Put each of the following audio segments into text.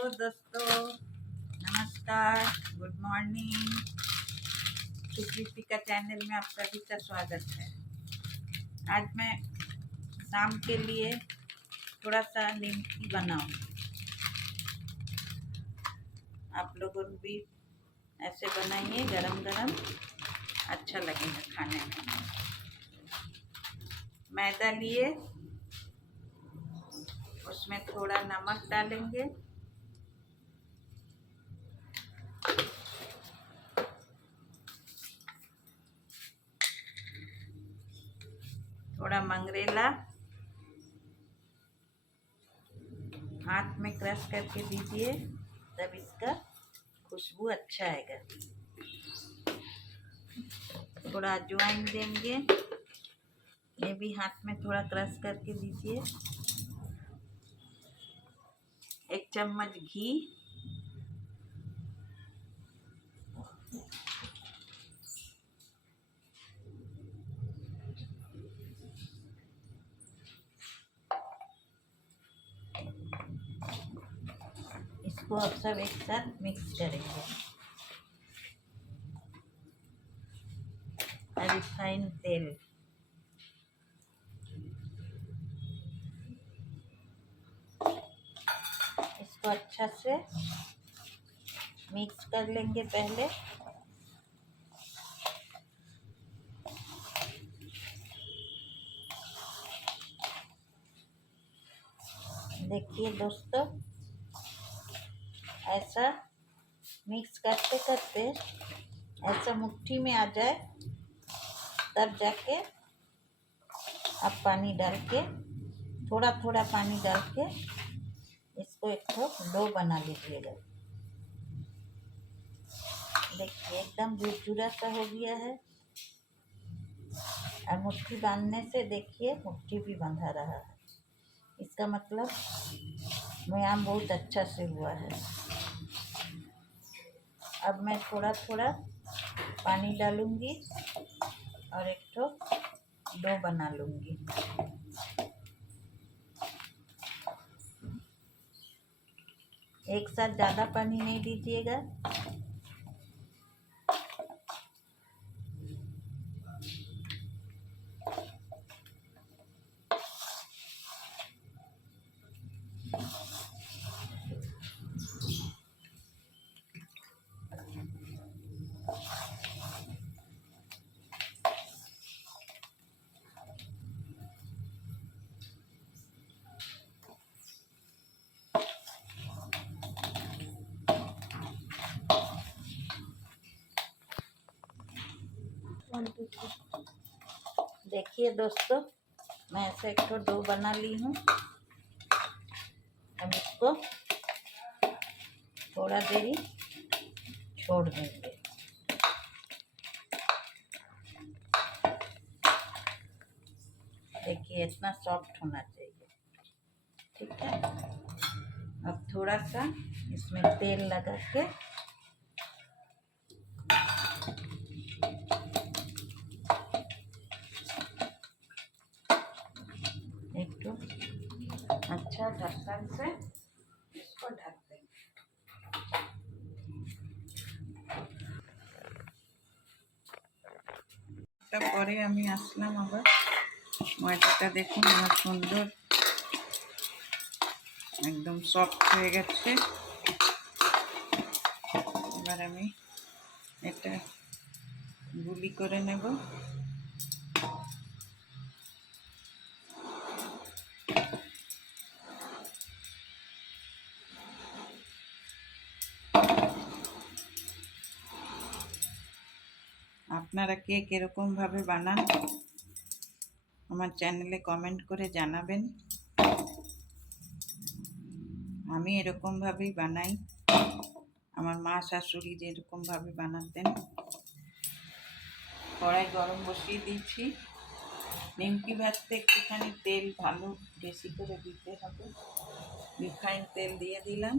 Hello दोस्तों, नमस्कार, good morning. सुकृति का चैनल में आप सभी का स्वागत है। आज मैं शाम के लिए थोड़ा सा निमकी बनाऊंगी। आप लोगों भी ऐसे बनाइए, गरम गरम अच्छा लगेगा खाने में। मैदा लिए, उसमें थोड़ा नमक डालेंगे, थोड़ा मंगरेला हाथ में क्रश करके दीजिए, तब इसका खुशबू अच्छा आएगा। थोड़ा अजवाइन देंगे, ये भी हाथ में थोड़ा क्रश करके दीजिए। 1 चम्मच घी, इसको अब सब एक साथ मिक्स करेंगे। रिफाइंड तेल, इसको अच्छा से मिक्स कर लेंगे। पहले देखिए दोस्तों, ऐसा मिक्स करते करते ऐसा मुट्ठी में आ जाए, तब जाके आप पानी डाल के, थोड़ा थोड़ा पानी डाल के इसको एक डो बना लीजिएगा। देखिए एकदम झुरझुरा सा हो गया है। और मुट्ठी बांधने से देखिए मुट्ठी भी बंधा रहा है, इसका मतलब व्यायाम बहुत अच्छा से हुआ है। अब मैं थोड़ा थोड़ा पानी डालूंगी और एक डो बना लूंगी। एक साथ ज़्यादा पानी नहीं दीजिएगा। देखिए दोस्तों, मैं ऐसे एक डो बना ली हूँ। अब इसको थोड़ा देरी छोड़ देंगे। देखिए इतना सॉफ्ट होना चाहिए, ठीक है। अब थोड़ा सा इसमें तेल लगा के एक अच्छा ढक्कन से इसको ढक देंगे। তারপরে আমি আসলাম আবার ময়দাটা দেখুন আমার সুন্দর একদম সফট হয়ে গেছে। এবার আমি এটা গুলি করে নেব। আপনারা কে কিরকম ভাবে বানান আমার চ্যানেলে কমেন্ট করে জানাবেন। আমি এরকম ভাবেই বানাই, আমার মা শাশুড়ি যেরকম ভাবে বানাতেন। কড়াই গরম বসিয়ে দিয়েছি। নিমকি ভাজতে একটুখানি তেল ভালো বেশি করে দিতে হবে। রিফাইন্ড তেল দিয়ে দিলাম।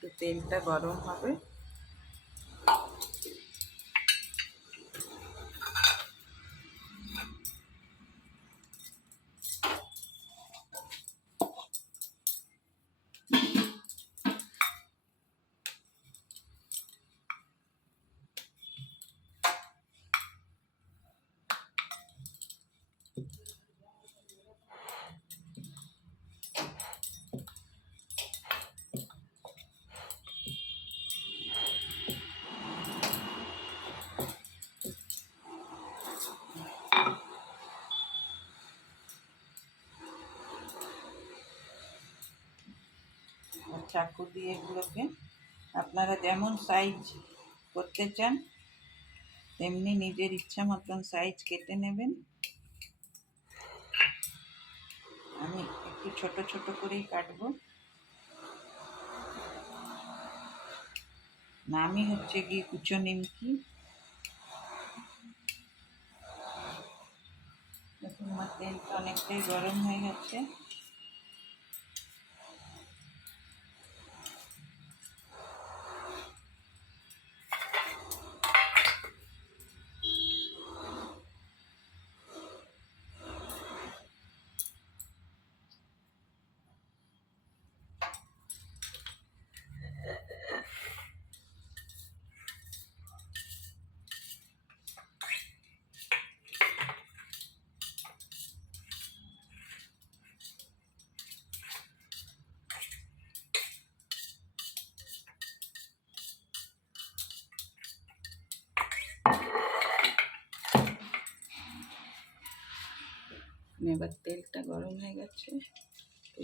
তো তেলটা গরম হবে। চাকু দিয়ে এগুলোকে আপনারা যেমন সাইজ করতে চান তেমনি নিজের ইচ্ছা মতন সাইজ কেটে নেবেন। আমি একটু ছোট ছোট করেই কাটবো। নামই হচ্ছে গিয়ে কুচো নিমকি। দেখুন আমার তেলটা অনেকটাই গরম হয়ে গেছে। এবার তেলটা গরম হয়ে গেছে,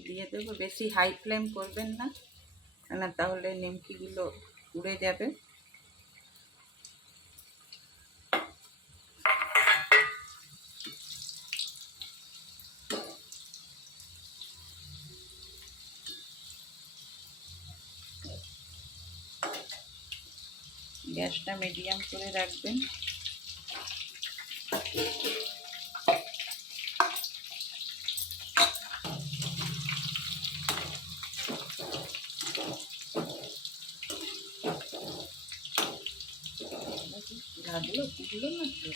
দিয়ে দেবো। বেশি হাই ফ্লেম করবেন না, না তাহলে নিমকিগুলো উড়ে যাবে। গ্যাসটা মিডিয়াম করে রাখবেন। লাগলো পুড়লো না তো?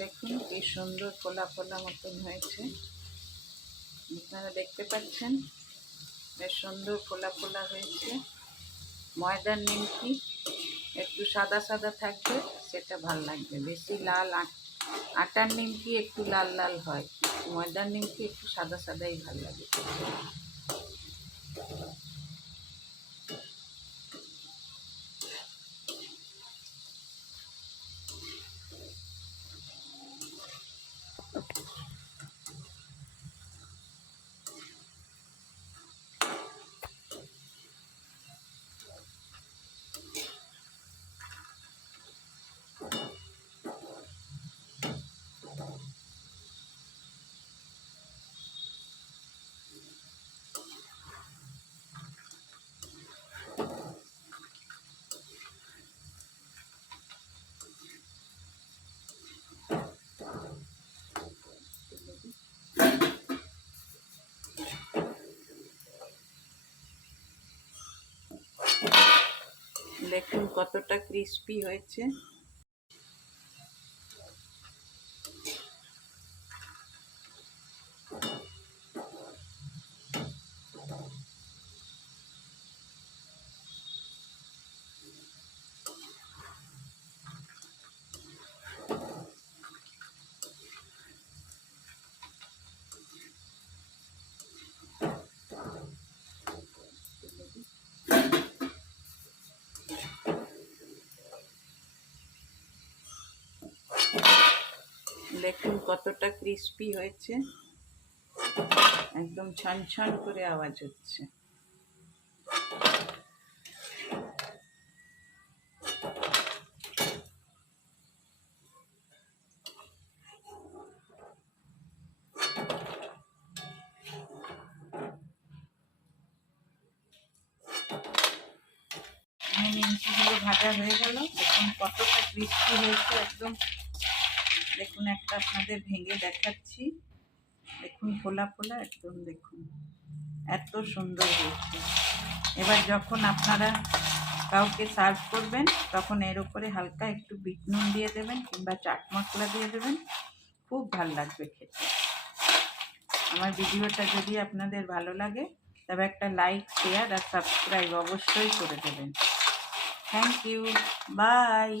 দেখুন কি সুন্দর ফোলা ফোলা মতন হয়েছে, আপনারা দেখতে পাচ্ছেন বেশ সুন্দর ফোলা ফোলা হয়েছে। ময়দার নিমকি একটু সাদা সাদা থাকবে, সেটা ভাল লাগবে। বেশি লাল আটার নিমকি একটু লাল লাল হয়, ময়দার নিমকি একটু সাদা সাদাই ভাল লাগে। দেখুন কতটা ক্রিস্পি হয়েছে। দেখুন কতটা ক্রিস্পি হয়েছে, একদম ছন ছন করে আওয়াজ হচ্ছে। নিমকিগুলো ভাজা হয়ে গেল। দেখুন কতটা ক্রিস্পি হয়েছে একদম। দেখুন একটা আপনাদের ভেঙে দেখাচ্ছি, দেখুন ফোলা ফোলা একদম, দেখুন এত সুন্দর হয়েছে। এবার যখন আপনারা কাউকে সার্ভ করবেন তখন এর উপরে হালকা একটু বিট নুন দিয়ে দেবেন কিংবা চাট মশলা দিয়ে দেবেন, খুব ভালো লাগবে খেতে। আমার ভিডিওটা যদি আপনাদের ভালো লাগে তবে একটা লাইক, শেয়ার আর সাবস্ক্রাইব অবশ্যই করে দেবেন। Thank you, by.